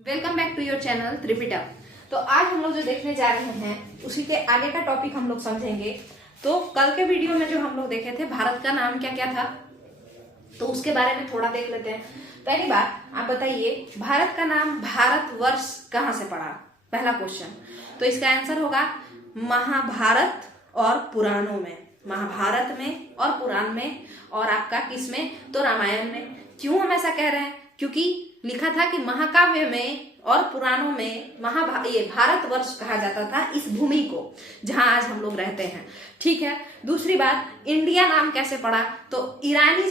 Welcome back to your channel Tripita. तो आज हम लोग जो देखने जा रहे हैं उसी के आगे का टॉपिक हम लोग समझेंगे। तो कल के वीडियो में जो हम लोग देखे थे भारत का नाम क्या क्या था, तो उसके बारे में थोड़ा देख लेते हैं। पहली बात आप बताइए, भारत का नाम भारतवर्ष कहाँ से पड़ा? पहला क्वेश्चन। तो इसका आंसर होगा महाभारत और पुराणों में, महाभारत में और पुराण में, और आपका किस में? तो रामायण में। क्यों हम ऐसा कह रहे हैं? क्योंकि लिखा था कि महाकाव्य में और पुराणों में ये भारतवर्ष कहा जाता था इस भूमि को जहां आज हम लोग रहते हैं। ठीक है। दूसरी बात, इंडिया नाम कैसे पड़ा? तो ईरानी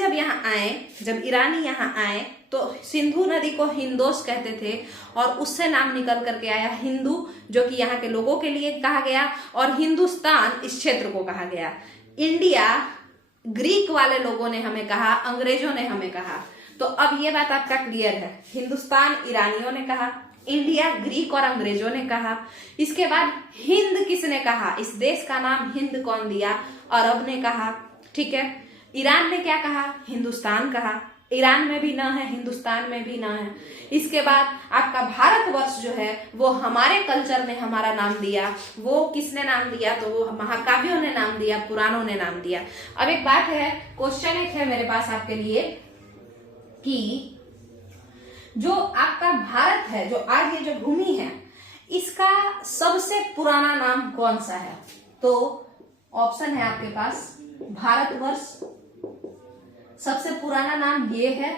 जब ईरानी यहाँ आए तो सिंधु नदी को हिंदोस कहते थे और उससे नाम निकल करके आया हिंदू, जो कि यहाँ के लोगों के लिए कहा गया, और हिंदुस्तान इस क्षेत्र को कहा गया। इंडिया ग्रीक वाले लोगों ने हमें कहा, अंग्रेजों ने हमें कहा। तो अब ये बात आपका क्लियर है, हिंदुस्तान ईरानियों ने कहा, इंडिया ग्रीक और अंग्रेजों ने कहा। इसके बाद हिंद किसने कहा? इस देश का नाम हिंद कौन दिया? अरब ने कहा। ठीक है। ईरान ने क्या कहा? हिंदुस्तान कहा। ईरान में भी ना है, हिंदुस्तान में भी ना है। इसके बाद आपका भारतवर्ष जो है वो हमारे कल्चर ने हमारा नाम दिया। वो किसने नाम दिया? तो वो महाकाव्यों ने नाम दिया, पुराणों ने नाम दिया। अब एक बात है, क्वेश्चन एक है मेरे पास आपके लिए कि जो आपका भारत है, जो आज ये जो भूमि है, इसका सबसे पुराना नाम कौन सा है? तो ऑप्शन है आपके पास भारतवर्ष, सबसे पुराना नाम ये है,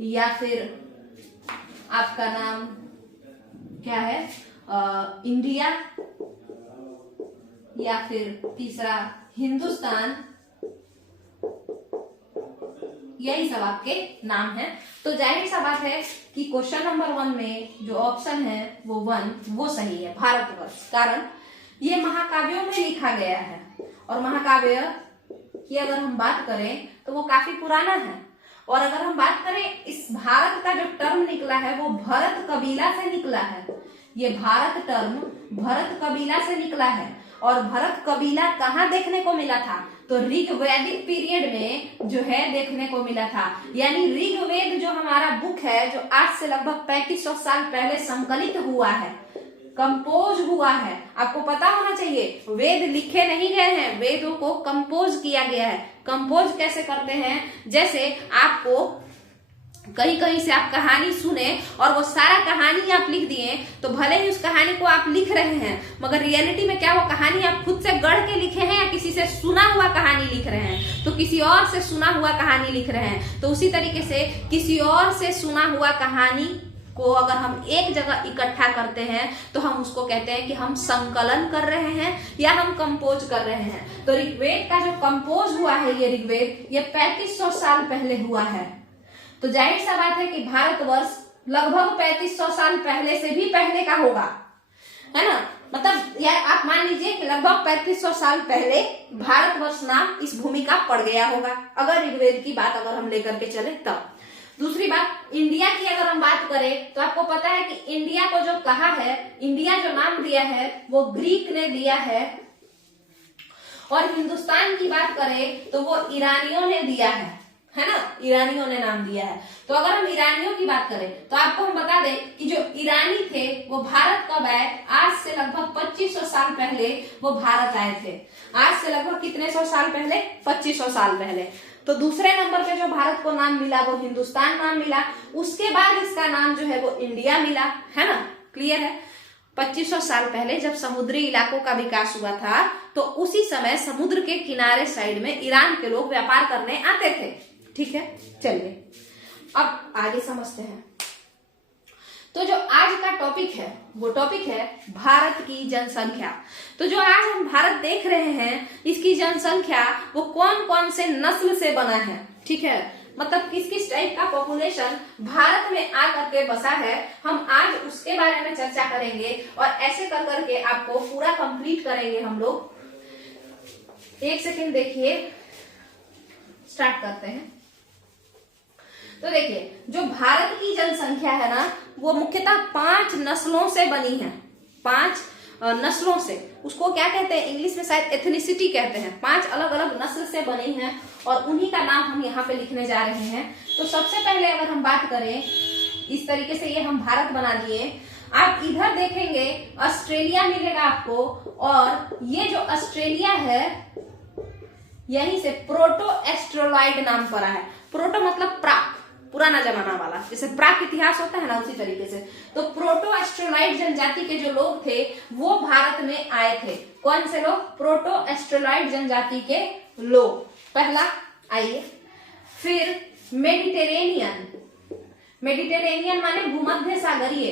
या फिर आपका नाम क्या है, इंडिया, या फिर तीसरा हिंदुस्तान। यही सब आपके नाम है। तो जाहिर सा बात है कि क्वेश्चन नंबर 1 में जो ऑप्शन है वो 1 वो सही है, भारतवर्ष। कारण ये महाकाव्यों में लिखा गया है, और महाकाव्य की अगर हम बात करें तो वो काफी पुराना है। और अगर हम बात करें, इस भारत का जो टर्म निकला है वो भरत कबीला से निकला है। ये भारत टर्म भरत कबीला से निकला है। और भरत कबीला कहाँ देखने को मिला था? तो ऋग्वैदिक पीरियड में जो है देखने को मिला था। यानी ऋग्वेद जो हमारा बुक है, जो आज से लगभग 3500 साल पहले संकलित हुआ है, कंपोज हुआ है। आपको पता होना चाहिए, वेद लिखे नहीं गए हैं, वेदों को कंपोज किया गया है। कंपोज कैसे करते हैं? जैसे आपको कहीं कहीं से आप कहानी सुने और वो सारा कहानी आप लिख दिए, तो भले ही उस कहानी को आप लिख रहे हैं, मगर रियलिटी में क्या वो कहानी आप खुद से गढ़ के लिखे हैं या किसी से सुना हुआ कहानी लिख रहे हैं? तो किसी और से सुना हुआ कहानी लिख रहे हैं। तो उसी तरीके से किसी और से सुना हुआ कहानी को अगर हम एक जगह इकट्ठा करते हैं तो हम उसको कहते हैं कि हम संकलन कर रहे हैं या हम कंपोज कर रहे हैं। तो ऋग्वेद का जो कंपोज हुआ है, ये ऋग्वेद, ये 3500 साल पहले हुआ है। तो जाहिर सा बात है कि भारतवर्ष लगभग 3500 साल पहले से भी पहले का होगा, है ना? मतलब यार आप मान लीजिए कि लगभग 3500 साल पहले भारतवर्ष नाम इस भूमि का पड़ गया होगा, अगर ऋग्वेद की बात अगर हम लेकर के चले तब। दूसरी बात, इंडिया की अगर हम बात करें तो आपको पता है कि इंडिया को जो कहा है, इंडिया जो नाम दिया है वो ग्रीक ने दिया है। और हिंदुस्तान की बात करें तो वो ईरानियों ने दिया है ना? ईरानियों ने नाम दिया है। तो अगर हम ईरानियों की बात करें तो आपको हम बता दें कि जो ईरानी थे वो भारत कब आए? आज से लगभग 2500 साल पहले वो भारत आए थे। आज से लगभग कितने सौ साल पहले? 2500 साल पहले। तो दूसरे नंबर पे जो भारत को नाम मिला वो हिंदुस्तान नाम मिला। उसके बाद इसका नाम जो है वो इंडिया मिला, है ना? क्लियर है? 2500 साल पहले जब समुद्री इलाकों का विकास हुआ था तो उसी समय समुद्र के किनारे साइड में ईरान के लोग व्यापार करने आते थे। ठीक है, चलिए अब आगे समझते हैं। तो जो आज का टॉपिक है वो टॉपिक है भारत की जनसंख्या। तो जो आज हम भारत देख रहे हैं, इसकी जनसंख्या वो कौन कौन से नस्ल से बना है? ठीक है, मतलब किस किस टाइप का पॉपुलेशन भारत में आकर के बसा है, हम आज उसके बारे में चर्चा करेंगे। और ऐसे कर करके आपको पूरा कंप्लीट करेंगे हम लोग। एक सेकेंड देखिए, स्टार्ट करते हैं। तो देखिए, जो भारत की जनसंख्या है ना, वो मुख्यतः 5 नस्लों से बनी है। 5 नस्लों से, उसको क्या कहते हैं इंग्लिश में? शायद एथनिसिटी कहते हैं। 5 अलग अलग नस्ल से बनी है और उन्हीं का नाम हम यहाँ पे लिखने जा रहे हैं। तो सबसे पहले अगर हम बात करें इस तरीके से ये हम भारत बना दिए। आप इधर देखेंगे ऑस्ट्रेलिया मिलेगा आपको, और ये जो ऑस्ट्रेलिया है यहीं से प्रोटो एस्ट्रोलॉइड नाम पड़ा है। प्रोटो मतलब प्राक, पुराना जमाना वाला, जैसे प्राक इतिहास होता है ना, उसी तरीके से। तो प्रोटो एस्ट्रोलॉइड जनजाति के जो लोग थे वो भारत में आए थे। कौन से लोग? प्रोटो एस्ट्रोलॉइड जनजाति के लोग, पहला। आइए फिर मेडिटेरेनियन, मेडिटेरेनियन माने भूमध्य सागरीय,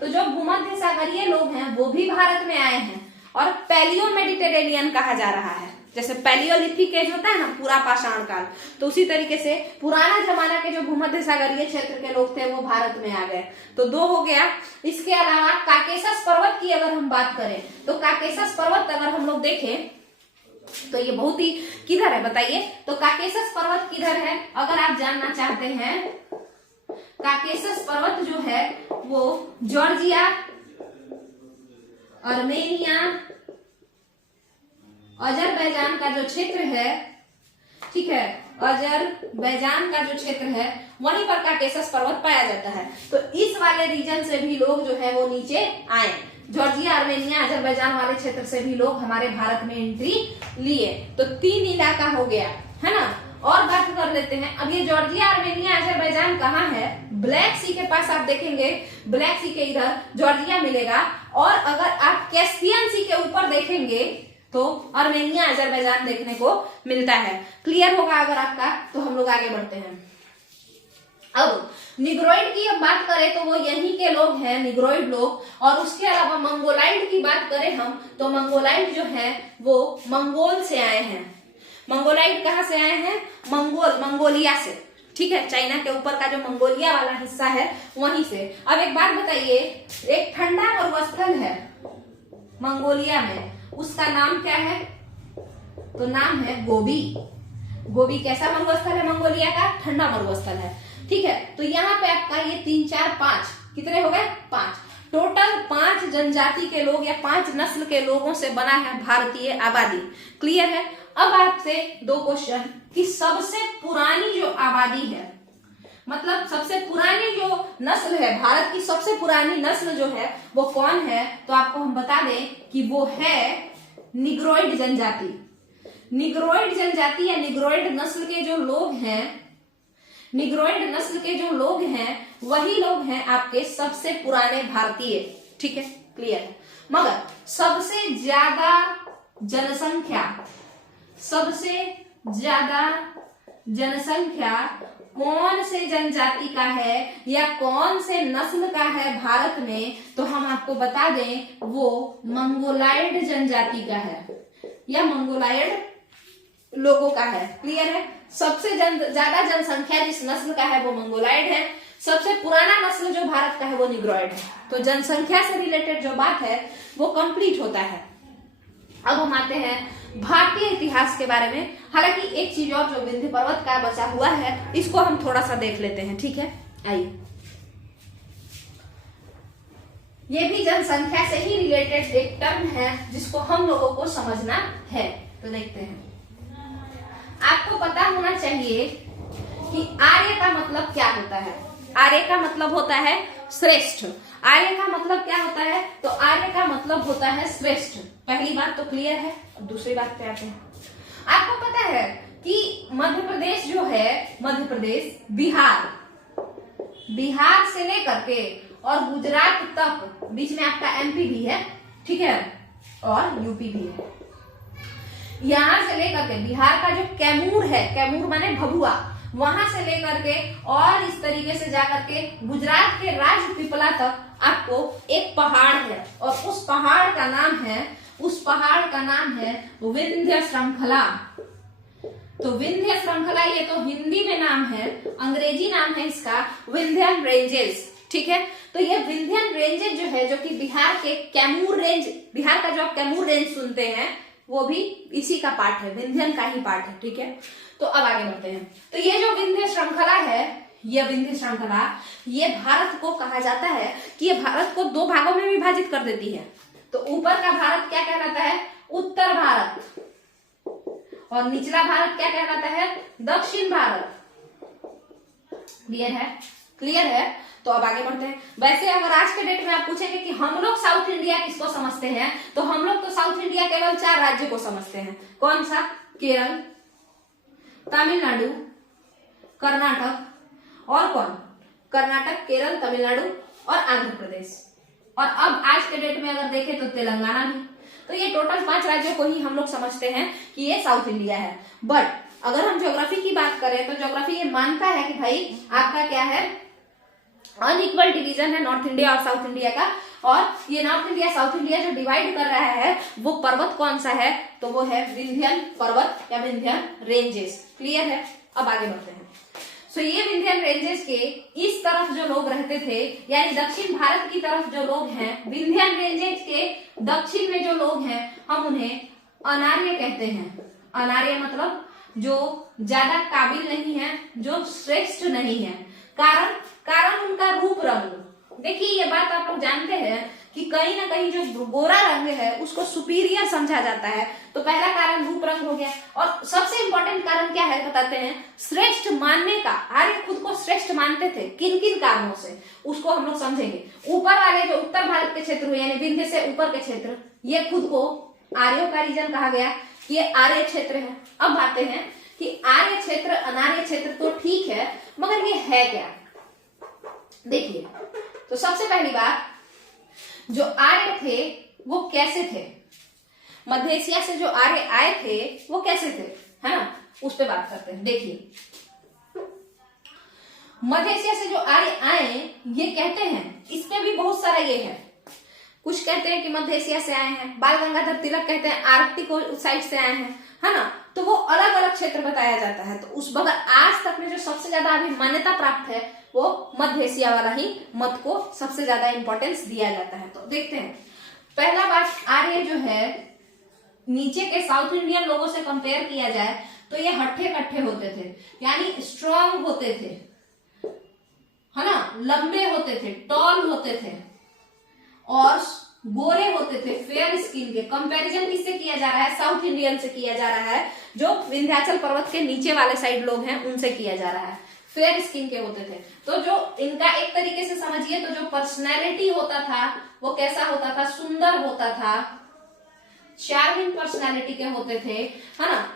तो जो भूमध्य सागरीय लोग हैं वो भी भारत में आए हैं। और पैलियो मेडिटेरेनियन कहा जा रहा है, जैसे पैलियोलिथिक एज होता है ना, पूरा पाषाण काल, तो उसी तरीके से पुराना जमाना के जो भूमध्य सागरीय क्षेत्र के लोग थे वो भारत में आ गए। तो 2 हो गया। इसके अलावा काकेशस पर्वत की अगर हम बात करें तो काकेशस पर्वत अगर हम लोग देखें तो ये बहुत ही किधर है बताइए? तो काकेशस पर्वत किधर है अगर आप जानना चाहते हैं? काकेशस पर्वत जो है वो जॉर्जिया, आर्मेनिया, अजरबैजान का जो क्षेत्र है, ठीक है, अजरबैजान का जो क्षेत्र है वहीं पर काकेशस पर्वत पाया जाता है। तो इस वाले रीजन से भी लोग जो है वो नीचे आए। जॉर्जिया, आर्मेनिया, अजरबैजान वाले क्षेत्र से भी लोग हमारे भारत में एंट्री लिए। तो 3 इलाका हो गया, है ना। और बात कर लेते हैं, अब ये जॉर्जिया, आर्मेनिया, अजरबैजान कहाँ है? ब्लैक सी के पास आप देखेंगे, ब्लैक सी के इधर जॉर्जिया मिलेगा। और अगर आप कैस्पियन सी के ऊपर देखेंगे तो आर्मेनिया, अजरबैजान देखने को मिलता है। क्लियर होगा अगर आपका? तो हम लोग आगे बढ़ते हैं। अब निग्रोइड की अब बात करें तो वो यहीं के लोग हैं, निग्रोइड लोग। और उसके अलावा मंगोलाइड की बात करें हम तो मंगोलाइड जो है वो मंगोल से आए हैं। मंगोलाइड कहाँ से आए हैं? मंगोलिया से, ठीक है, चाइना के ऊपर का जो मंगोलिया वाला हिस्सा है वहीं से। अब एक बात बताइए, एक ठंडा मरुस्थल है मंगोलिया में, उसका नाम क्या है? तो नाम है गोबी। गोबी कैसा मरुस्थल है मंगोलिया का? ठंडा मरुस्थल है, ठीक है। तो यहाँ पे आपका ये 3, 4, 5 कितने हो गए? 5 टोटल 5 जनजाति के लोग या 5 नस्ल के लोगों से बना है भारतीय आबादी। क्लियर है? अब आपसे 2 क्वेश्चन कि सबसे पुरानी जो आबादी है, मतलब सबसे पुरानी जो नस्ल है, भारत की सबसे पुरानी नस्ल जो है वो कौन है? तो आपको हम बता दें कि वो है निग्रोइड जनजाति। निग्रोइड जनजाति या निग्रोइड नस्ल के जो लोग हैं, निग्रोइड नस्ल के जो लोग हैं वही लोग हैं आपके सबसे पुराने भारतीय, ठीक है, क्लियर है। मगर सबसे ज्यादा जनसंख्या कौन से जनजाति का है या कौन से नस्ल का है भारत में? तो हम आपको बता दें वो मंगोलाइड जनजाति का है या मंगोलाइड लोगों का है। क्लियर है? सबसे ज्यादा जनसंख्या जिस नस्ल का है वो मंगोलाइड है। सबसे पुराना नस्ल जो भारत का है वो निग्रोइड है। तो जनसंख्या से रिलेटेड जो बात है वो कंप्लीट होता है। अब हम आते हैं भारतीय इतिहास के बारे में। हालांकि एक चीज और जो विंध्य पर्वत का बचा हुआ है इसको हम थोड़ा सा देख लेते हैं, ठीक है। आइए, ये भी जनसंख्या से ही रिलेटेड एक टर्म है जिसको हम लोगों को समझना है। तो देखते हैं, आपको पता होना चाहिए कि आर्य का मतलब क्या होता है। आर्य का मतलब होता है श्रेष्ठ। आर्य का मतलब क्या होता है? तो आर्य का मतलब होता है श्रेष्ठ। पहली बात तो क्लियर है। अब दूसरी बात पे आते हैं। आपको पता है कि मध्य प्रदेश जो है, मध्य प्रदेश, बिहार से लेकर के और गुजरात तक, बीच में आपका एमपी भी है, ठीक है, और यूपी भी है। यहां से लेकर के बिहार का जो कैमूर है, कैमूर माने भभुआ, वहां से लेकर के और इस तरीके से जाकर के गुजरात के राजपीपला तक आपको एक पहाड़ है और उस पहाड़ का नाम है विंध्य श्रृंखला। तो विंध्य श्रृंखला ये तो हिंदी में नाम है, अंग्रेजी नाम है इसका विंध्यन रेंजेस, ठीक है। तो ये विंध्यन रेंजेस जो है, जो कि बिहार के कैमूर रेंज, बिहार का जो आप कैमूर रेंज सुनते हैं वो भी इसी का पार्ट है, विंध्यन का ही पार्ट है, ठीक है। तो अब आगे बढ़ते हैं। तो ये जो विंध्य श्रृंखला है, ये विंध्य श्रृंखला, ये भारत को कहा जाता है कि ये भारत को 2 भागों में विभाजित कर देती है। तो ऊपर का भारत क्या कहलाता है? उत्तर भारत। और निचला भारत क्या कहलाता है? दक्षिण भारत। क्लियर है? क्लियर है? तो अब आगे बढ़ते हैं। वैसे अगर आज के डेट में आप पूछेंगे कि हम लोग साउथ इंडिया किसको समझते हैं, तो हम लोग तो साउथ इंडिया केवल 4 राज्य को समझते हैं। कौन सा? केरल, तमिलनाडु, कर्नाटक और कौन? कर्नाटक, केरल, तमिलनाडु और आंध्र प्रदेश। और अब आज के डेट में अगर देखें तो तेलंगाना भी। तो ये टोटल 5 राज्यों को ही हम लोग समझते हैं कि ये साउथ इंडिया है। बट अगर हम ज्योग्राफी की बात करें तो ज्योग्राफी ये मानता है कि भाई आपका क्या है, अनइक्वल डिवीजन है नॉर्थ इंडिया और साउथ इंडिया का। और ये नॉर्थ इंडिया साउथ इंडिया जो डिवाइड कर रहा है वो पर्वत कौन सा है, तो वो है विंध्यन पर्वत या विंध्यन रेंजेस। क्लियर है? अब आगे बढ़ते हैं। सो ये विंध्यन रेंजेस के इस तरफ जो लोग रहते थे, यानी दक्षिण भारत की तरफ जो लोग हैं, विंध्यन रेंजेस के दक्षिण में जो लोग हैं, हम उन्हें अनार्य कहते हैं। अनार्य मतलब जो ज्यादा काबिल नहीं है, जो श्रेष्ठ नहीं है। कारण उनका रूप रंग। देखिए ये बात आप लोग जानते हैं कि कहीं ना कहीं जो गोरा रंग है उसको सुपीरियर समझा जाता है। तो पहला कारण रूप रंग हो गया। और सबसे इंपॉर्टेंट कारण क्या है बताते हैं, श्रेष्ठ मानने का। आर्य खुद को श्रेष्ठ मानते थे, किन किन कारणों से, उसको हम लोग समझेंगे। ऊपर वाले जो उत्तर भारत के क्षेत्र हुए, यानी विंध्य से ऊपर के क्षेत्र, ये खुद को आर्यों का रीजन कहा गया, ये आर्य क्षेत्र है। अब आते हैं कि आर्य क्षेत्र अनार्य क्षेत्र तो ठीक है, मगर ये है क्या? देखिए, तो सबसे पहली बात, जो आर्य थे वो कैसे थे? मध्य एशिया से जो आर्य आए थे वो कैसे थे, है ना, उस पे बात करते हैं। देखिए, मध्य एशिया से जो आर्य आए, ये कहते हैं, इसमें भी बहुत सारा ये है। कुछ कहते हैं कि मध्य एशिया से आए हैं, बाल गंगाधर तिलक कहते हैं आर्कटिक साइड से आए हैं, है ना। तो वो अलग अलग क्षेत्र बताया जाता है। तो उस मगर आज तक में जो सबसे ज्यादा अभी मान्यता प्राप्त है वो मध्य एशिया वाला ही मत को सबसे ज्यादा इंपॉर्टेंस दिया जाता है। तो देखते हैं, पहला बात, आर्य जो है नीचे के साउथ इंडियन लोगों से कंपेयर किया जाए तो ये हट्ठे कट्ठे होते थे, यानी स्ट्रांग होते थे, है ना, लंबे होते थे, टॉल होते थे और गोरे होते थे, फेयर स्किन के। कंपैरिजन किससे किया जा रहा है? साउथ इंडियन से किया जा रहा है, जो विंध्याचल पर्वत के नीचे वाले साइड लोग हैं उनसे किया जा रहा है। फेयर स्किन के होते थे। तो जो इनका एक तरीके से समझिए तो जो पर्सनैलिटी होता था वो कैसा होता था? सुंदर होता था, चार्मिंग पर्सनैलिटी के होते थे, है ना।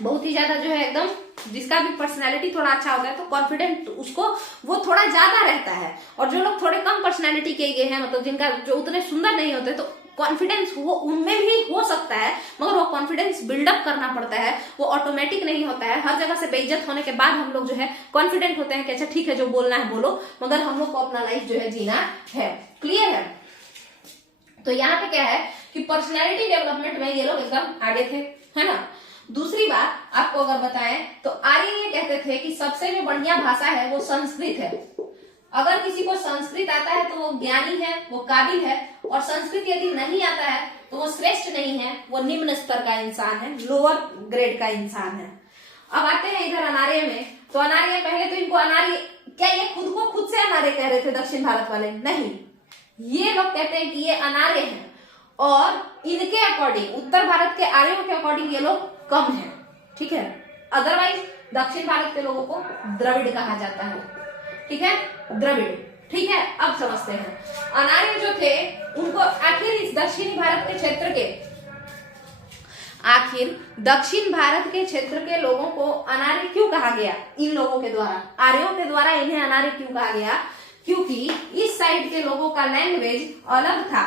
बहुत ही ज्यादा जो है एकदम, जिसका भी पर्सनैलिटी थोड़ा अच्छा होता है तो कॉन्फिडेंट उसको वो थोड़ा ज्यादा रहता है। और जो लोग थोड़े कम पर्सनैलिटी के ये हैं, मतलब जिनका जो उतने सुंदर नहीं होते, तो कॉन्फिडेंस वो उनमें भी हो सकता है, मगर वो कॉन्फिडेंस बिल्डअप करना पड़ता है, वो ऑटोमेटिक नहीं होता है। हर जगह से बेइज्जत होने के बाद हम लोग जो है कॉन्फिडेंट होते हैं कि अच्छा ठीक है, जो बोलना है बोलो, मगर हम लोग को अपना लाइफ जो है जीना है। क्लियर है? तो यहाँ पे क्या है कि पर्सनैलिटी डेवलपमेंट में ये लोग एकदम आगे थे, है ना। दूसरी बात आपको अगर बताएं तो आर्य ये कहते थे कि सबसे जो बढ़िया भाषा है वो संस्कृत है। अगर किसी को संस्कृत आता है तो वो ज्ञानी है, वो काबिल है, और संस्कृत यदि नहीं आता है तो वो श्रेष्ठ नहीं है, वो निम्न स्तर का इंसान है, लोअर ग्रेड का इंसान है। अब आते हैं इधर अनार्य में। तो अनार्य, पहले तो इनको अनार्य, क्या ये खुद को खुद से अनार्य कह रहे थे दक्षिण भारत वाले? नहीं, ये लोग कहते हैं कि ये अनार्य हैं, और इनके अकॉर्डिंग, उत्तर भारत के आर्यों के अकॉर्डिंग ये लोग कम है, ठीक है। अदरवाइज दक्षिण भारत के लोगों को द्रविड़ कहा जाता है, ठीक है, द्रविड़, ठीक है। अब समझते हैं अनार्य जो थे उनको आखिर इस दक्षिणी भारत के क्षेत्र के, आखिर दक्षिण भारत के क्षेत्र के लोगों को अनार्य क्यों कहा गया? इन लोगों के द्वारा, आर्यों के द्वारा इन्हें अनार्य क्यों कहा गया? क्योंकि इस साइड के लोगों का लैंग्वेज अलग था,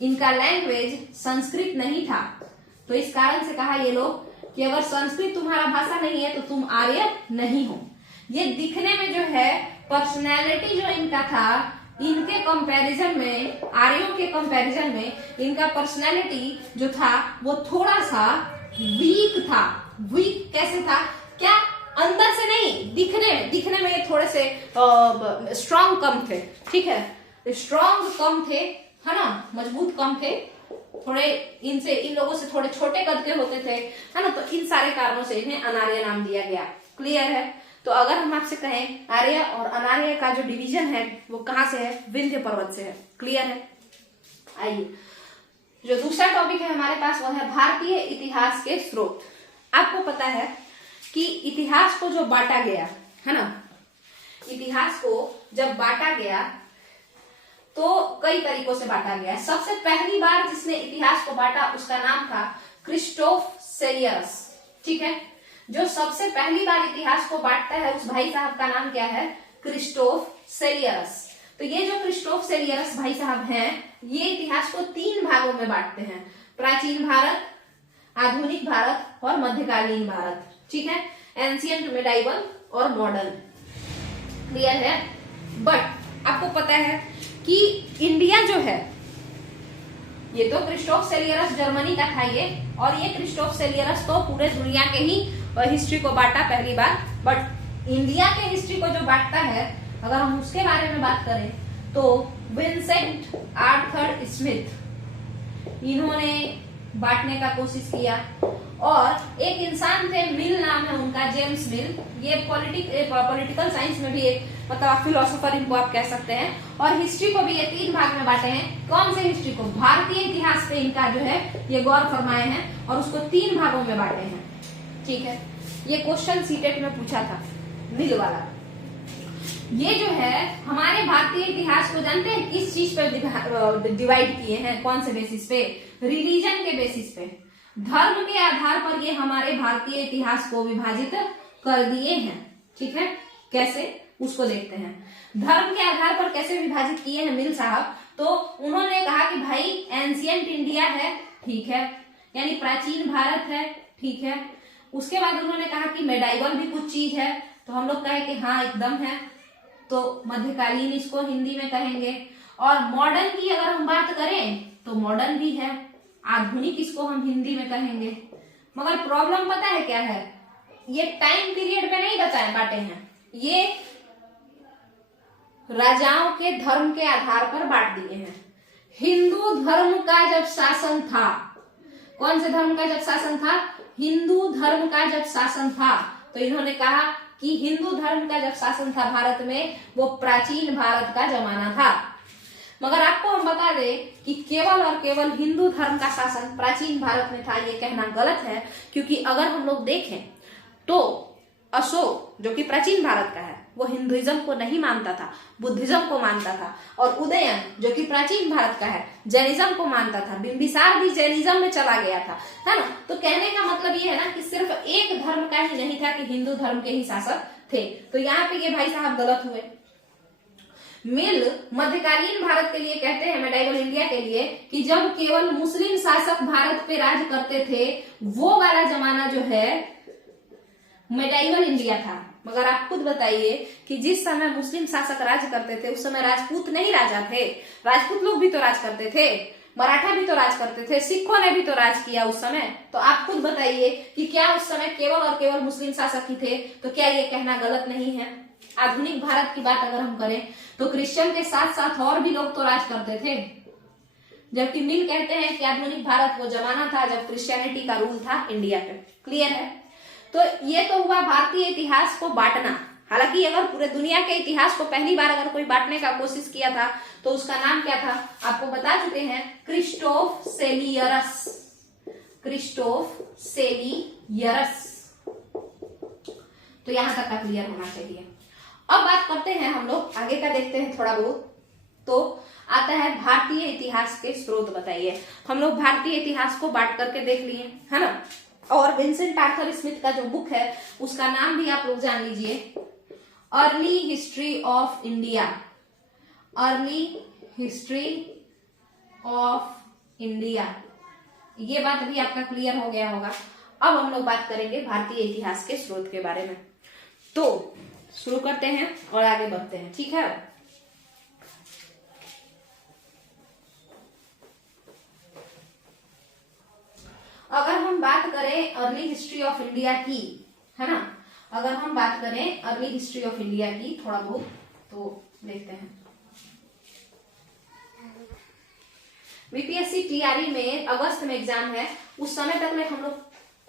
इनका लैंग्वेज संस्कृत नहीं था। तो इस कारण से कहा ये लोग कि अगर संस्कृत तुम्हारा भाषा नहीं है तो तुम आर्य नहीं हो। ये दिखने में जो है पर्सनैलिटी जो इनका था, इनके कंपैरिजन में, आर्यों के कंपैरिजन में इनका पर्सनैलिटी जो था वो थोड़ा सा वीक था। वीक कैसे था? क्या अंदर से नहीं, दिखने में ये थोड़े से स्ट्रांग कम थे, ठीक है, स्ट्रांग कम थे, है ना, मजबूत कम थे, थोड़े इनसे, इन लोगों से थोड़े छोटे कद के होते थे, है ना। तो इन सारे कारणों से इन्हें अनार्य नाम दिया गया। क्लियर है? तो अगर हम आपसे कहें आर्य और अनार्य का जो डिवीजन है वो कहां से है? विंध्य पर्वत से है। क्लियर है? आइए, जो दूसरा टॉपिक है हमारे पास वो है भारतीय इतिहास के स्रोत। आपको पता है कि इतिहास को जो बांटा गया है ना, इतिहास को जब बांटा गया तो कई तरीकों से बांटा गया। सबसे पहली बार जिसने इतिहास को बांटा उसका नाम था क्रिस्टोफ सेलियरस। ठीक है, जो सबसे पहली बार इतिहास को बांटता है उस भाई साहब का नाम क्या है? क्रिस्टोफ सेलियरस। तो ये जो क्रिस्टोफ सेलियरस भाई साहब हैं, ये इतिहास को 3 भागों में बांटते हैं, प्राचीन भारत, आधुनिक भारत और मध्यकालीन भारत। ठीक है, एंशियंट, मिडाइवल और मॉडर्न। क्लियर है? बट आपको पता है कि इंडिया जो है, ये तो क्रिस्टोफ सेलियरस जर्मनी का था ये, और ये क्रिस्टोफ सेलियरस तो पूरे दुनिया के ही हिस्ट्री को बांटा पहली बार। बट इंडिया के हिस्ट्री को जो बांटता है, अगर हम उसके बारे में बात करें तो विंसेंट आर्थर स्मिथ, इन्होंने बांटने का कोशिश किया। और एक इंसान थे, मिल नाम है उनका, जेम्स मिल। ये पॉलिटिकल साइंस में भी एक मतलब फिलोसोफर इनको आप कह सकते हैं। और हिस्ट्री को भी ये 3 भाग में बांटे हैं। कौन से हिस्ट्री को? भारतीय इतिहास पे इनका जो है ये गौर फरमाए हैं और उसको 3 भागों में बांटे हैं। ठीक है, ये क्वेश्चन सीटेट में पूछा था, मिल वाला। ये जो है हमारे भारतीय इतिहास को जानते हैं किस चीज पर डिवाइड किए हैं? कौन से बेसिस पे? रिलीजन के बेसिस पे, धर्म के आधार पर ये हमारे भारतीय इतिहास को विभाजित कर दिए हैं। ठीक है, कैसे उसको देखते हैं। धर्म के आधार पर कैसे विभाजित किए हैं मिल साहब? तो उन्होंने कहा कि भाई एंशियंट इंडिया है, ठीक है, यानी प्राचीन भारत है, ठीक है। उसके बाद उन्होंने कहा कि मेडाइवल भी कुछ चीज है, तो हम लोग कहे कि हाँ एकदम है, तो मध्यकालीन इसको हिंदी में कहेंगे। और मॉडर्न की अगर हम बात करें तो मॉडर्न भी है, आधुनिक इसको हम हिंदी में कहेंगे। मगर प्रॉब्लम पता है क्या है? ये टाइम पीरियड पे नहीं बताए बांटे हैं, ये राजाओं के धर्म के आधार पर बांट दिए हैं। हिंदू धर्म का जब शासन था, कौन से धर्म का जब शासन था? हिंदू धर्म का जब शासन था, तो इन्होंने कहा कि हिंदू धर्म का जब शासन था भारत में, वो प्राचीन भारत का जमाना था। मगर आपको हम बता दें कि केवल और केवल हिंदू धर्म का शासन प्राचीन भारत में था, ये कहना गलत है। क्योंकि अगर हम लोग देखें तो अशोक जो कि प्राचीन भारत का है, वो हिंदुइज्म को नहीं मानता था, बुद्धिज्म को मानता था। और उदयन जो कि प्राचीन भारत का है, जैनिज्म को मानता था। बिंबिसार भी जैनिज्म में चला गया था, है ना। तो कहने का मतलब ये है ना कि सिर्फ एक धर्म का ही नहीं था कि हिंदू धर्म के ही शासक थे। तो यहाँ पे ये भाई साहब गलत हुए। मिल मध्यकालीन भारत के लिए कहते हैं, मेडाइवल इंडिया के लिए, कि जब केवल मुस्लिम शासक भारत पे राज करते थे, वो वाला जमाना जो है मेडाइवल इंडिया था। मगर आप खुद बताइए कि जिस समय मुस्लिम शासक राज करते थे उस समय राजपूत नहीं राजा थे, राजपूत लोग भी तो राज करते थे, मराठा भी तो राज करते थे, सिखों ने भी तो राज किया उस समय। तो आप खुद बताइए कि क्या उस समय केवल और केवल मुस्लिम शासक ही थे? तो क्या ये कहना गलत नहीं है? आधुनिक भारत की बात अगर हम करें तो क्रिश्चियन के साथ साथ और भी लोग तो राज करते थे। जबकि मिल कहते हैं कि आधुनिक भारत वो जमाना था जब क्रिश्चियनिटी का रूल था इंडिया पे। क्लियर है? तो ये तो हुआ भारतीय इतिहास को बांटना। हालांकि अगर पूरे दुनिया के इतिहास को पहली बार अगर कोई बांटने का कोशिश किया था तो उसका नाम क्या था? आपको बता चुके हैं, क्रिस्टोफ सेलियरस। क्रिस्टोफ सेलियरस। तो यहां तक का क्लियर होना चाहिए। अब बात करते हैं हम लोग आगे का, देखते हैं थोड़ा बहुत। तो आता है भारतीय इतिहास के स्रोत बताइए। हम लोग भारतीय इतिहास को बांट करके देख लिए, है ना। और विंसेंट आर्थर स्मिथ का जो बुक है उसका नाम भी आप लोग जान लीजिए, early history of India. Early history of India, ये बात भी आपका क्लियर हो गया होगा। अब हम लोग बात करेंगे भारतीय इतिहास के स्रोत के बारे में। तो शुरू करते हैं और आगे बढ़ते हैं, ठीक है। अगर हम बात करें अर्ली हिस्ट्री ऑफ इंडिया की, है ना, अगर हम बात करें अर्ली हिस्ट्री ऑफ इंडिया की थोड़ा बहुत, तो देखते हैं। बीपीएससी टीआरई में अगस्त में एग्जाम है, उस समय तक में हम लोग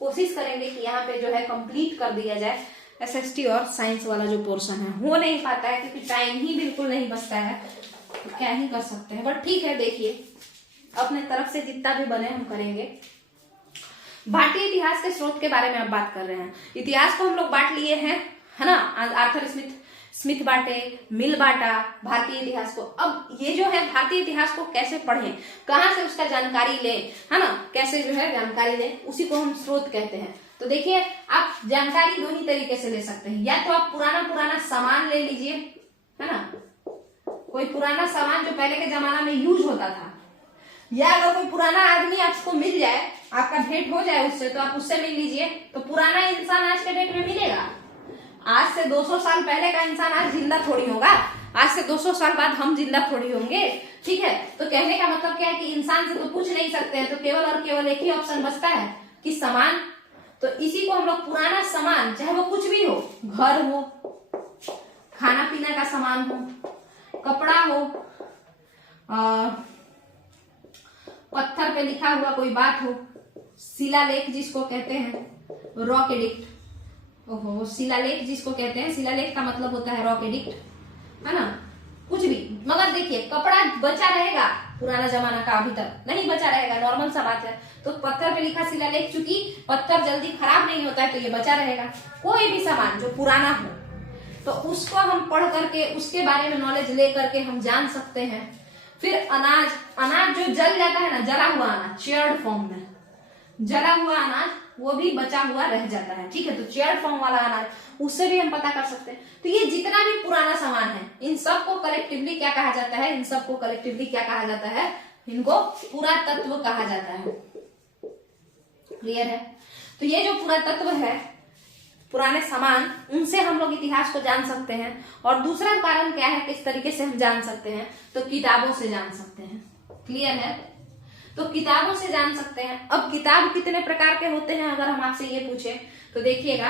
कोशिश करेंगे कि यहाँ पे जो है कंप्लीट कर दिया जाए एसएसटी और साइंस वाला जो पोर्शन है। हो नहीं पाता है क्योंकि टाइम ही बिल्कुल नहीं बचता है, तो क्या ही कर सकते हैं। बट ठीक है, देखिए अपने तरफ से जितना भी बने हम करेंगे। भारतीय इतिहास के स्रोत के बारे में अब बात कर रहे हैं। इतिहास को हम लोग बांट लिए हैं, है ना, आर्थर स्मिथ स्मिथ बांटे, मिल बांटा भारतीय इतिहास को। अब ये जो है भारतीय इतिहास को कैसे पढ़ें, कहाँ से उसका जानकारी लें, है ना, कैसे जो है जानकारी लें, उसी को हम स्रोत कहते हैं। तो देखिए आप जानकारी दो ही तरीके से ले सकते हैं, या तो आप पुराना सामान ले लीजिए, है ना, कोई पुराना सामान जो पहले के जमाना में यूज होता था, या अगर कोई पुराना आदमी आपको मिल जाए, आपका भेंट हो जाए उससे, तो आप उससे मिल लीजिए। तो पुराना इंसान आज के डेट में मिलेगा? आज से 200 साल पहले का इंसान आज जिंदा थोड़ी होगा, आज से 200 साल बाद हम जिंदा थोड़ी होंगे, ठीक है। तो कहने का मतलब क्या है कि इंसान से तो पूछ नहीं सकते हैं, तो केवल और केवल एक ही ऑप्शन बचता है कि सामान। तो इसी को हम लोग पुराना सामान, चाहे वो कुछ भी हो, घर हो, खाना पीना का सामान हो, कपड़ा हो, पत्थर पे लिखा हुआ कोई बात हो, शिलालेख जिसको कहते हैं, रॉक एडिक्ट, ओहो, शिलालेख जिसको कहते हैं, शिलालेख का मतलब होता है रॉक एडिक्ट, है ना, कुछ भी। मगर देखिए कपड़ा बचा रहेगा, पुराना जमाना का अभी तक नहीं बचा रहेगा, नॉर्मल सा बात है। तो पत्थर पे लिखा शिलालेख, चूंकि पत्थर जल्दी खराब नहीं होता है तो ये बचा रहेगा। कोई भी सामान जो पुराना हो तो उसको हम पढ़ करके उसके बारे में नॉलेज ले करके हम जान सकते हैं। फिर अनाज जो जल जाता है ना, जला हुआ अनाज, चेयर्ड फॉर्म में जला हुआ अनाज, वो भी बचा हुआ रह जाता है, ठीक है। तो चेयर्ड फॉर्म वाला अनाज, उससे भी हम पता कर सकते हैं। तो ये जितना भी पुराना सामान है, इन सबको कलेक्टिवली क्या कहा जाता है, इन सबको कलेक्टिवली क्या कहा जाता है, इनको पुरातत्व कहा जाता है। क्लियर है? तो ये जो पुरातत्व है, पुराने सामान, उनसे हम लोग इतिहास को जान सकते हैं। और दूसरा कारण क्या है, किस तरीके से हम जान सकते हैं, तो किताबों से जान सकते हैं। क्लियर है? तो किताबों से जान सकते हैं। अब किताब कितने प्रकार के होते हैं अगर हम आपसे ये पूछे, तो देखिएगा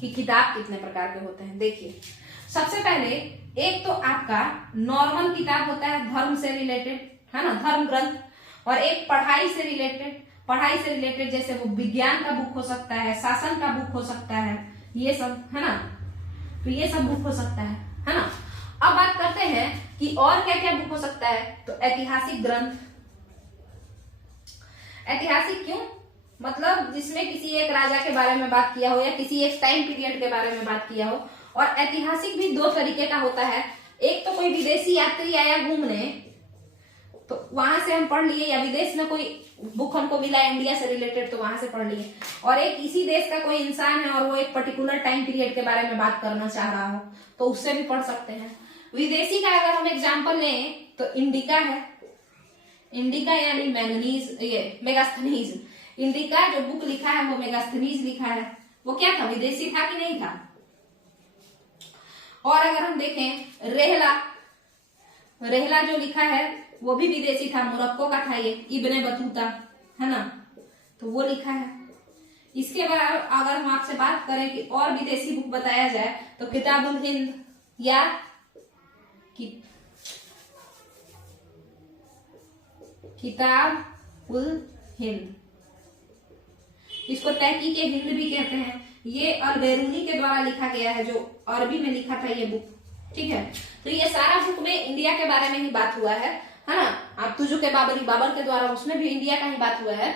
कि किताब कितने प्रकार के होते हैं। देखिए सबसे पहले एक तो आपका नॉर्मल किताब होता है, धर्म से रिलेटेड, है ना, धर्म ग्रंथ, और एक पढ़ाई से रिलेटेड जैसे वो विज्ञान का बुक हो सकता है, शासन का बुक हो सकता है, ये सब, है ना, तो ये सब बुक हो सकता है ना। अब बात करते हैं कि और क्या क्या बुक हो सकता है, तो ऐतिहासिक ग्रंथ। ऐतिहासिक क्यों, मतलब जिसमें किसी एक राजा के बारे में बात किया हो या किसी एक टाइम पीरियड के बारे में बात किया हो। और ऐतिहासिक भी दो तरीके का होता है, एक तो कोई विदेशी यात्री आया घूमने तो वहां से हम पढ़ लिए, या विदेश में कोई बुक हमको मिला इंडिया से रिलेटेड तो वहां से पढ़ लिए, और एक इसी देश का कोई इंसान है और वो एक पर्टिकुलर टाइम पीरियड के बारे में बात करना चाह रहा हो तो उससे भी पढ़ सकते हैं। विदेशी का अगर हम एग्जाम्पल लें तो इंडिका है, इंडिका यानी मैंगनीज, ये मेगास्थनीज। इंडिका जो बुक लिखा है वो मेगास्थनीज लिखा है, वो क्या था, विदेशी था कि नहीं था। और अगर हम देखें रेहला जो लिखा है वो भी विदेशी था, मोरक्को का था, ये इब्ने बतूता, है ना, तो वो लिखा है। इसके बाद अगर हम आपसे बात करें कि और विदेशी बुक बताया जाए तो किताबुल हिंद या किताबुल हिंद, इसको तहकीक हिंद भी कहते हैं। ये अल-बैरूनी के द्वारा लिखा गया है, जो अरबी में लिखा था ये बुक, ठीक है। तो ये सारा बुक में इंडिया के बारे में ही बात हुआ है ना। आप तुजो के बाबर के द्वारा, उसमें भी इंडिया का ही बात हुआ है।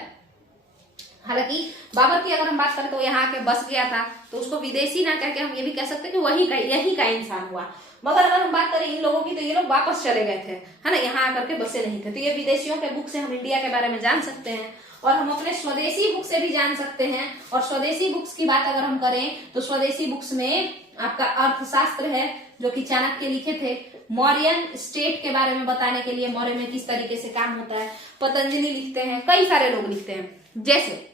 हालांकि बाबर की अगर हम बात करें तो यहाँ आके बस गया था, तो उसको विदेशी ना कह के हम ये भी कह सकते हैं कि यही का इंसान हुआ। मगर अगर हम बात करें इन लोगों की तो ये लोग वापस चले गए थे, है ना, यहाँ आकर के बसे नहीं थे। तो ये विदेशियों के बुक से हम इंडिया के बारे में जान सकते हैं। और हम अपने स्वदेशी बुक से भी जान सकते हैं। और स्वदेशी बुक्स की बात अगर हम करें तो स्वदेशी बुक्स में आपका अर्थशास्त्र है, जो कि चाणक्य लिखे थे। मौर्यन स्टेट के बारे में बताने के लिए, मौर्य में किस तरीके से काम होता है, पतंजलि लिखते हैं, कई सारे लोग लिखते हैं। जैसे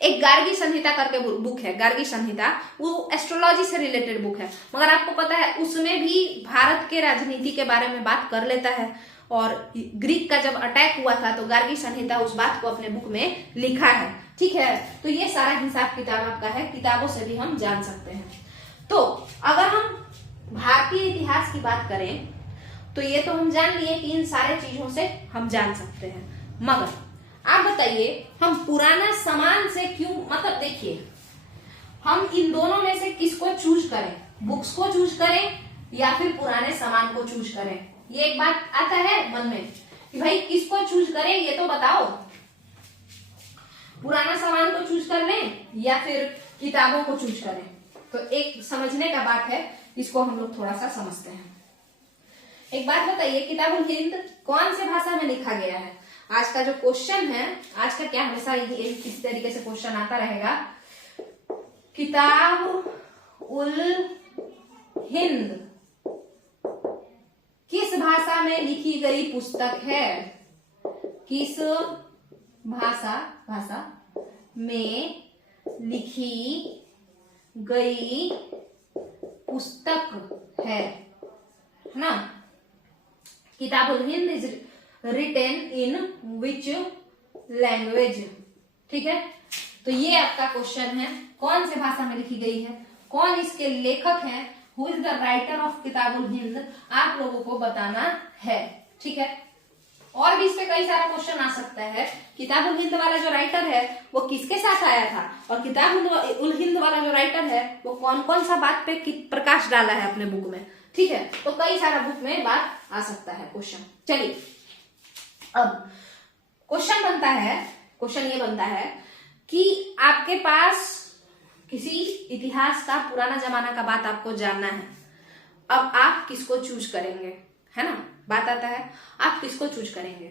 एक गार्गी संहिता करके बुक है, गार्गी संहिता, वो एस्ट्रोलॉजी से रिलेटेड बुक है। मगर आपको पता है उसमें भी भारत के राजनीति के बारे में बात कर लेता है। और ग्रीक का जब अटैक हुआ था तो गार्गी संहिता उस बात को अपने बुक में लिखा है, ठीक है। तो ये सारा हिसाब किताब आपका है, किताबों से भी हम जान सकते हैं। तो अगर हम भारतीय इतिहास की बात करें तो ये तो हम जान लिए कि इन सारे चीजों से हम जान सकते हैं। मगर आप बताइए हम पुराना सामान से क्यों, मतलब देखिए हम इन दोनों में से किसको चूज करें, बुक्स को चूज करें या फिर पुराने सामान को चूज करें। ये एक बात आता है मन में कि भाई किसको चूज करें, ये तो बताओ, पुराना सामान को चूज कर लें या फिर किताबों को चूज करें। तो एक समझने का बात है, इसको हम लोग थोड़ा सा समझते हैं। एक बात बताइए, किताबुल हिंद कौन से भाषा में लिखा गया है? आज का जो क्वेश्चन है, आज का क्या हमेशा इस तरीके से क्वेश्चन आता रहेगा, किताब उल हिंद किस भाषा में लिखी गई पुस्तक है? किस भाषा में लिखी गई पुस्तक है ना? Kitabul Hind is written in which language? ठीक है, तो ये आपका क्वेश्चन है, कौन से भाषा में लिखी गई है, कौन इसके लेखक हैं, who is the writer of Kitabul Hind, आप लोगों को बताना है। ठीक है, और भी इस पे कई सारा क्वेश्चन आ सकता है। किताबुल हिंद वाला जो राइटर है वो किसके साथ आया था, और किताब उल हिंद वाला जो राइटर है वो कौन कौन सा बात पे प्रकाश डाला है अपने बुक में। ठीक है, तो कई सारा बुक में बात आ सकता है क्वेश्चन। चलिए, अब क्वेश्चन ये बनता है कि आपके पास किसी इतिहास का पुराना जमाना का बात आपको जानना है। अब आप किसको चूज करेंगे, है ना? बात आता है आप किसको चूज करेंगे,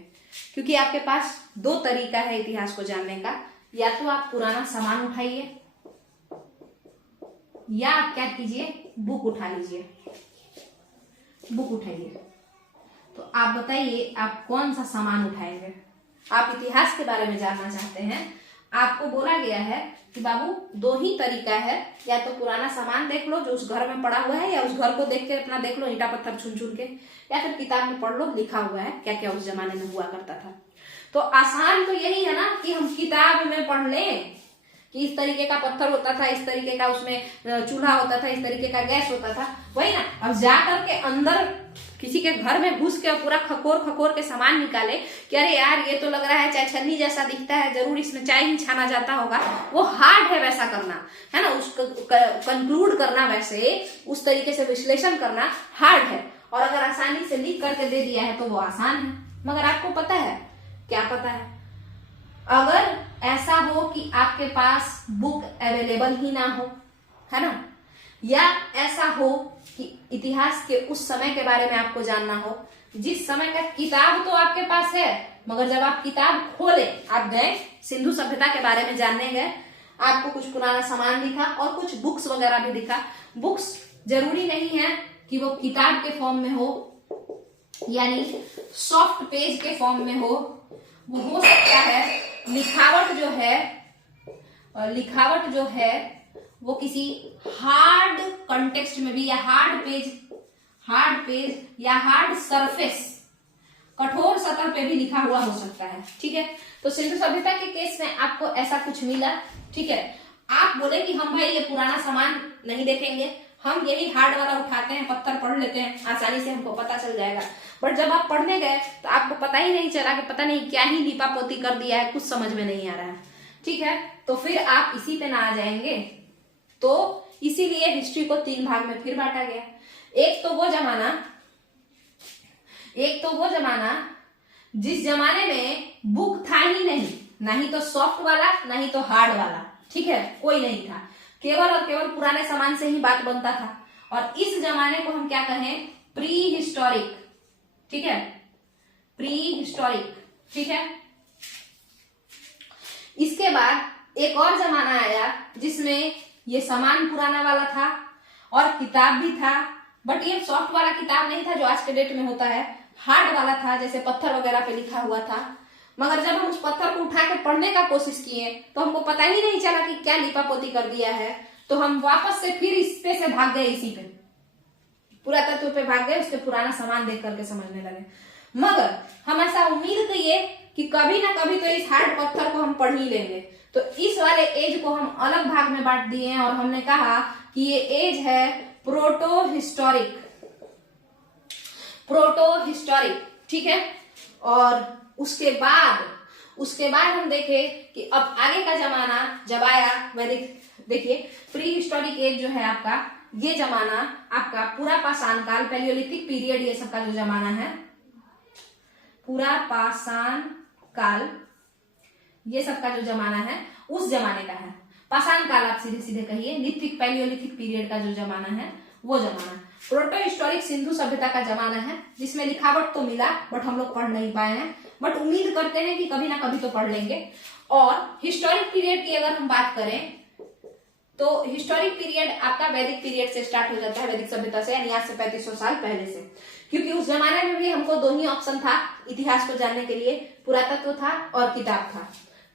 क्योंकि आपके पास दो तरीका है इतिहास को जानने का। या तो आप पुराना सामान उठाइए, या आप क्या कीजिए, बुक उठा लीजिए, बुक उठाइए। तो आप बताइए आप कौन सा सामान उठाएंगे? आप इतिहास के बारे में जानना चाहते हैं, आपको बोला गया है कि बाबू दो ही तरीका है, या तो पुराना सामान देख लो जो उस घर में पड़ा हुआ है, या उस घर को देख के अपना देख लो ईंटा पत्थर चुन चुन के, या फिर किताब में पढ़ लो लिखा हुआ है क्या क्या उस जमाने में हुआ करता था। तो आसान तो यही है ना कि हम किताब में पढ़ लें कि इस तरीके का पत्थर होता था, इस तरीके का उसमें चूल्हा होता था, इस तरीके का गैस होता था, वही ना। अब जाकर के अंदर किसी के घर में घुस के पूरा खकोर के सामान निकाले कि अरे यार ये तो लग रहा है चाय छन्नी जैसा दिखता है, जरूर इसमें चाय ही छाना जाता होगा, वो हार्ड है वैसा करना, है ना। उसको कंक्लूड करना, वैसे उस तरीके से विश्लेषण करना हार्ड है, और अगर आसानी से लिख करके दे दिया है तो वो आसान है। मगर आपको पता है, क्या पता है, अगर ऐसा हो कि आपके पास बुक अवेलेबल ही ना हो, है ना, या ऐसा हो कि इतिहास के उस समय के बारे में आपको जानना हो जिस समय का किताब तो आपके पास है, मगर जब आप किताब खोले, आप गए सिंधु सभ्यता के बारे में जानने गए, आपको कुछ पुराना सामान दिखा और कुछ बुक्स वगैरह भी दिखा। बुक्स जरूरी नहीं है कि वो किताब के फॉर्म में हो, यानी सॉफ्ट पेज के फॉर्म में हो, वो हो सकता है लिखावट जो है वो किसी हार्ड कंटेक्स्ट में भी, या हार्ड पेज या हार्ड सरफेस, कठोर सतह पे भी लिखा हुआ हो सकता है। ठीक है, तो सिंधु सभ्यता के केस में आपको ऐसा कुछ मिला। ठीक है, आप बोले कि हम भाई ये पुराना सामान नहीं देखेंगे, हम यही हार्ड वाला उठाते हैं, पत्थर पढ़ लेते हैं, आसानी से हमको पता चल जाएगा। बट जब आप पढ़ने गए तो आपको पता ही नहीं चला कि पता नहीं क्या ही लिपापोती कर दिया है, कुछ समझ में नहीं आ रहा है। ठीक है, तो फिर आप इसी पे ना आ जाएंगे। तो इसीलिए हिस्ट्री को 3 भाग में फिर बांटा गया। एक तो वो जमाना जिस जमाने में बुक था ही नहीं, ना ही तो सॉफ्ट वाला ना ही तो हार्ड वाला, ठीक है, कोई नहीं था, केवल और केवल पुराने सामान से ही बात बनता था। और इस जमाने को हम क्या कहें, प्री हिस्टोरिक। ठीक है, प्री हिस्टोरिक। ठीक है, इसके बाद एक और जमाना आया जिसमें ये सामान पुराना वाला था और किताब भी था, बट ये सॉफ्ट वाला किताब नहीं था जो आज के डेट में होता है, हार्ड वाला था, जैसे पत्थर वगैरह पे लिखा हुआ था। मगर जब हम उस पत्थर को उठा के पढ़ने का कोशिश किए तो हमको पता ही नहीं चला कि क्या लिपापोती कर दिया है, तो हम वापस से फिर इस पे से भाग गए, इसी पे पुरातत्व पे भाग गए, उसके पुराना सामान देख करके समझने लगे। मगर हम ऐसा उम्मीद करिए कि कभी ना कभी तो इस हार्ड पत्थर को हम पढ़ ही लेंगे, तो इस वाले एज को हम अलग भाग में बांट दिए हैं और हमने कहा कि ये एज है प्रोटो हिस्टोरिक। ठीक है, और उसके बाद हम देखें कि अब आगे का जमाना जब आया वैदिक, देखिए प्री हिस्टोरिक एज जो है आपका, ये जमाना आपका पूरा पाषाण काल, पैलियोलिथिक पीरियड, ये सब का जो जमाना है, पूरा पाषाण काल, ये सब का जो जमाना है उस जमाने का है। पाषाण काल आप सीधे सीधे कहिए, लिथिक पैलियोलिथिक पीरियड का जो जमाना है वो जमाना। प्रोटो हिस्टोरिक सिंधु सभ्यता का जमाना है, जिसमें लिखावट तो मिला बट हम लोग पढ़ नहीं पाए हैं, बट उम्मीद करते हैं कि कभी ना कभी तो पढ़ लेंगे। और हिस्टोरिक पीरियड की अगर हम बात करें तो हिस्टोरिक पीरियड आपका वैदिक पीरियड से स्टार्ट हो जाता है, वैदिक सभ्यता से, यानी आज से 3500 साल पहले से। क्योंकि उस जमाने में भी हमको दो ही ऑप्शन था इतिहास को जानने के लिए, पुरातत्व था और किताब था।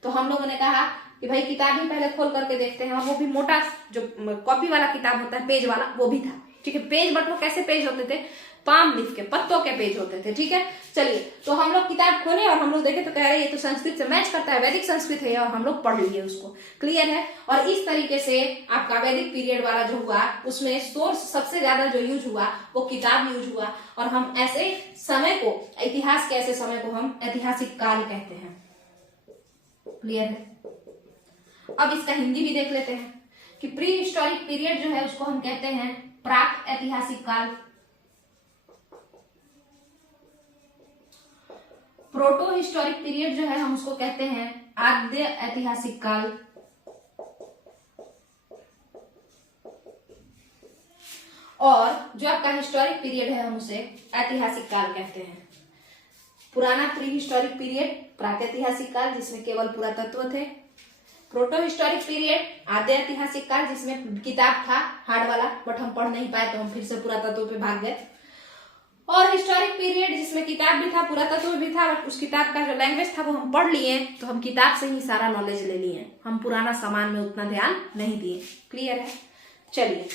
तो हम लोगों ने कहा कि भाई किताब ही पहले खोल करके देखते हैं, और वो भी मोटा जो कॉपी वाला किताब होता है, पेज वाला, वो भी था। ठीक है, पेज, बट वो कैसे पेज होते थे, पाम लीफ के पत्तों के पेज होते थे। ठीक है, चलिए, तो हम लोग किताब खोले और हम लोग देखे तो कह रहे ये तो संस्कृत से मैच करता है, वैदिक संस्कृत है, और हम लोग पढ़ लिए उसको। क्लियर है। और इस तरीके से आपका वैदिक पीरियड वाला जो हुआ, उसमें सोर्स सबसे ज्यादा जो यूज हुआ वो किताब यूज हुआ, और हम ऐसे समय को, इतिहास के ऐसे समय को हम ऐतिहासिक काल कहते हैं। क्लियर है। अब इसका हिंदी भी देख लेते हैं कि प्री हिस्टोरिक पीरियड जो है उसको हम कहते हैं प्राक ऐतिहासिक काल। प्रोटो हिस्टोरिक पीरियड जो है हम उसको कहते हैं आद्य ऐतिहासिक काल। और जो आपका हिस्टोरिक पीरियड है हम उसे ऐतिहासिक काल कहते हैं। पुराना प्री हिस्टोरिक पीरियड प्रागैतिहासिक काल, जिसमें केवल पुरातत्व थे। प्रोटो हिस्टोरिक पीरियड आद्य ऐतिहासिक काल, जिसमें किताब था हार्ड वाला, बट हम पढ़ नहीं पाए तो हम फिर से पुरातत्व पे भाग गए। और हिस्टोरिक पीरियड जिसमें किताब भी था, पुरातत्व भी था, बट उस किताब का जो लैंग्वेज था वो हम पढ़ लिए, तो हम किताब से ही सारा नॉलेज ले लिए, हम पुराना सामान में उतना ध्यान नहीं दिए। क्लियर है। चलिए,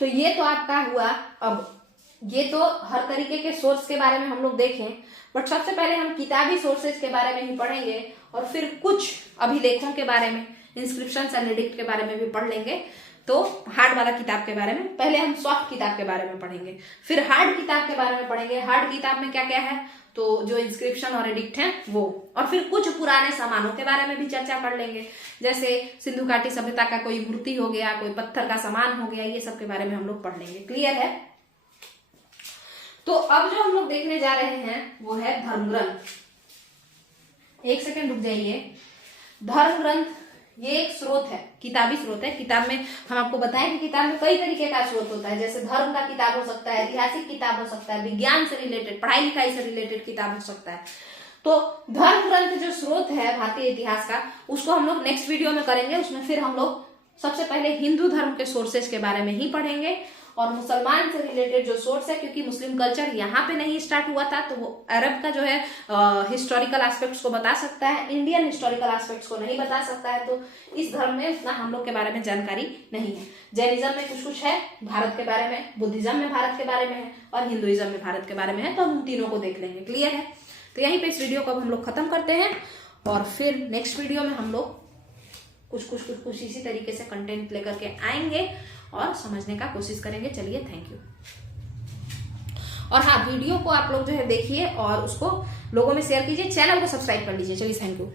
तो ये तो आपका हुआ। अब ये तो हर तरीके के सोर्स के बारे में हम लोग देखें, बट सबसे पहले हम किताबी सोर्सेज के बारे में ही पढ़ेंगे, और फिर कुछ अभिलेखों के बारे में, इंस्क्रिप्शन एंड एडिक्ट के बारे में भी पढ़ लेंगे। तो हार्ड वाला किताब के बारे में, पहले हम सॉफ्ट किताब के बारे में पढ़ेंगे, फिर हार्ड किताब के बारे में पढ़ेंगे। हार्ड किताब में क्या क्या है, तो जो इंस्क्रिप्शन और एडिक्ट है वो, और फिर कुछ पुराने सामानों के बारे में भी चर्चा कर लेंगे, जैसे सिंधु घाटी सभ्यता का कोई मूर्ति हो गया, कोई पत्थर का सामान हो गया, ये सब के बारे में हम लोग पढ़ लेंगे। क्लियर है। तो अब जो हम लोग देखने जा रहे हैं वो है धर्म ग्रंथ। एक सेकेंड रुक जाइए। धर्म ग्रंथ ये एक स्रोत है, किताबी स्रोत है। किताब में हम आपको बताएं कि किताब में कई तरीके का स्रोत होता है, जैसे धर्म का किताब हो सकता है, ऐतिहासिक किताब हो सकता है, विज्ञान से रिलेटेड, पढ़ाई लिखाई से रिलेटेड किताब हो सकता है। तो धर्म ग्रंथ जो स्रोत है भारतीय इतिहास का, उसको हम लोग नेक्स्ट वीडियो में करेंगे। उसमें फिर हम लोग सबसे पहले हिंदू धर्म के सोर्सेज के बारे में ही पढ़ेंगे, और मुसलमान से रिलेटेड जो सोर्स है, क्योंकि मुस्लिम कल्चर यहाँ पे नहीं स्टार्ट हुआ था, तो वो अरब का जो है हिस्टोरिकल एस्पेक्ट्स को बता सकता है, इंडियन हिस्टोरिकल एस्पेक्ट्स को नहीं बता सकता है। तो इस धर्म में उतना हम लोग के बारे में जानकारी नहीं है। जैनिज्म में कुछ कुछ है भारत के बारे में, बुद्धिज्म में भारत के बारे में है, और हिंदुइज्म में भारत के बारे में है, तो हम तीनों को देख लेंगे। क्लियर है। तो यहीं पे इस वीडियो को हम लोग खत्म करते हैं, और फिर नेक्स्ट वीडियो में हम लोग कुछ इसी तरीके से कंटेंट लेकर के आएंगे और समझने का कोशिश करेंगे। चलिए, थैंक यू। और हाँ, वीडियो को आप लोग जो है देखिए और उसको लोगों में शेयर कीजिए, चैनल को सब्सक्राइब कर लीजिए। चलिए, थैंक यू।